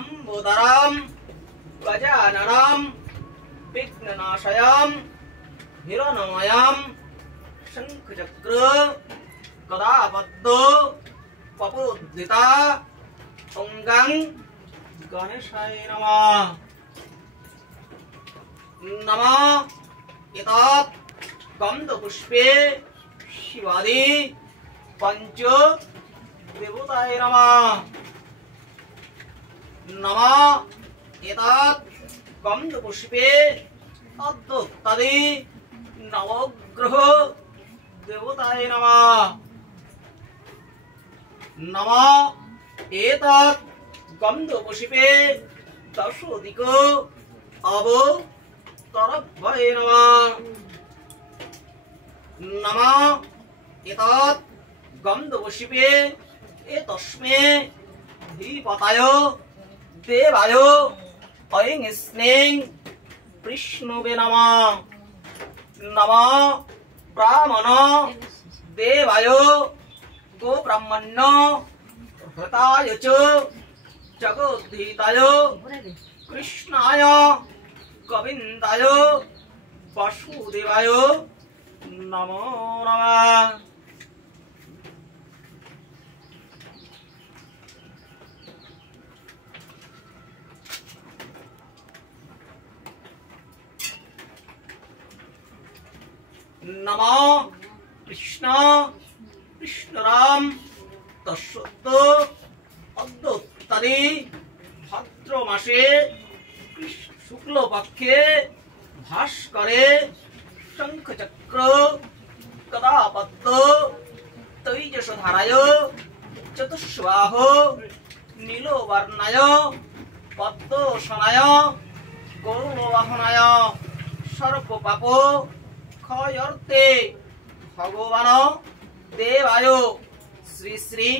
लंबोदरम गजाननम विघ्ननाशयम हिरण्मयम शंखचक्र गदापद्मो पपुद्धिता अंगं गणेशाय नमः। नमः एतत् गंधपुष्पे शिवादि पंच देवताय नमः। नमः एतत् गंधपुष्पे अद्वैतादि नवग्रह देवताय नमः। नमः एतत् गंधपुष्पे दशोदिक अवतरभ्ये नमः। नमः एतत् गंधपुष्पे एतस्मै धीपताय देवाय ऐं स्नें विष्णुवे नमः। नमः ब्राह्मण देवाय गोब्राह्मण्य हृताय च जगोद्धीताय कृष्णाय गोविन्दाय वासुदेवाय नमो नमः। नमः कृष्ण कृष्णराम तस्सुद्ध अद्वैतादि भाद्र मासे शुक्ल पक्षे भास्करे शंखचक्र गदापद्म तैजसधाराय चतुष्बाह नीलवर्णाय पद्मसनाय गरुडवाहनाय सर्वपाप क्षयर्थे भगवान देवाय श्री श्री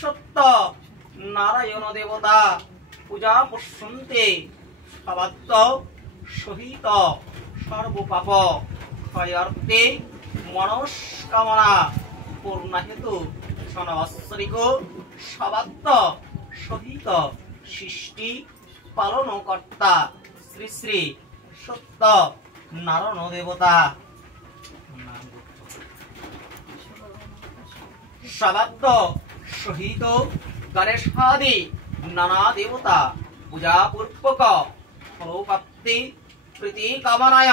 सत्य नारायण देवता पूजा पुष्पन्ते सवात्त सहित सर्वपाप क्षयर्थे मनस्कामना पूर्ण हेतु सनवास्तरिक सवात्त सहित सृष्टि पालनकर्ता श्री श्री सत्य नारायण देवता सवात्त सहित गणेशादि नाना देवता पूजा पूर्वक फलोप्राप्ति प्रीति कामनाय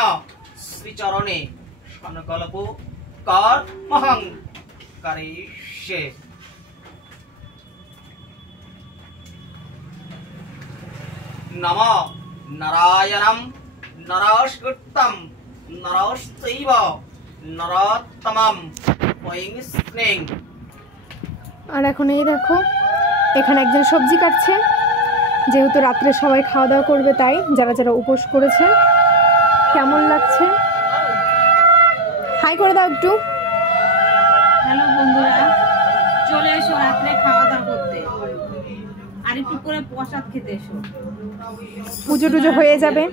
श्री चरणे संकल्प कर्महं करिष्ये। नमः नारायणं नरस्कृतं नरश्चैव नरोत्तमं वयं स्नें। আর এখন এই দেখো এখানে একজন সবজি কাটছে, যেহেতু রাত্রে সবাই খাওয়া দাওয়া করবে তাই যারা যারা উপোস করেছে। কেমন লাগছে হাই করে দাও একটু। হ্যালো বন্ধুরা, চলে এসো রাত্রে খাওয়া দাওয়া করতে, আর একটু করে প্রসাদ খেতে এসো। পুজো টুজো হয়ে যাবে।